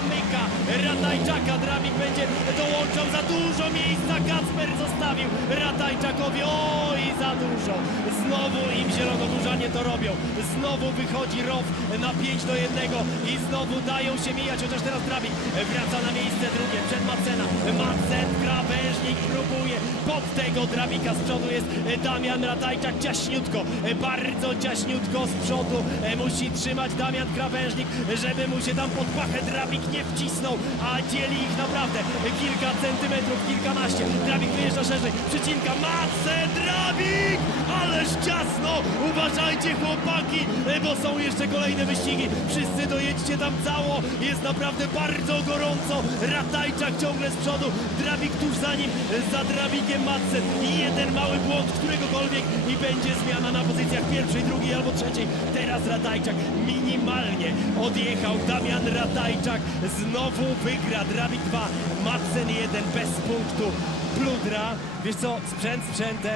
zamyka Ratajczaka. Drabik będzie dołączał za dużo miejsca. Kacper zostawił Ratajczakowi. Oj, za dużo. Znowu im zielonogórzanie to robią. Znowu wychodzi Row na 5 do 1 i znowu dają się mijać, chociaż teraz Drabik wraca na miejsce drugie przed Macena. Macen, krawężnik próbuje pod tego Drabika z przodu jest Damian Ratajczak ciaśniutko, bardzo ciaśniutko z przodu musi trzymać Damian Krawężnik, żeby mu się tam pod pachę Drabik nie wcisnął, a dzieli ich naprawdę kilka centymetrów, kilkanaście. Drabik wyjeżdża szerzej, przycinka, Drabik, ależ ciasno, uważajcie chłopaki, bo są jeszcze kolejne wyścigi, wszyscy dojedźcie tam cało, jest naprawdę bardzo gorąco, Ratajczak ciągle z przodu, Drabik tuż za nim, za Drabikiem Madsen, jeden mały błąd któregokolwiek. I będzie zmiana na pozycjach pierwszej, drugiej albo trzeciej, teraz Ratajczak minimalnie odjechał, Damian Ratajczak znowu wygra, Drabik 2, Madsen 1 bez punktu, Pludra, wiesz co, sprzęt sprzętem,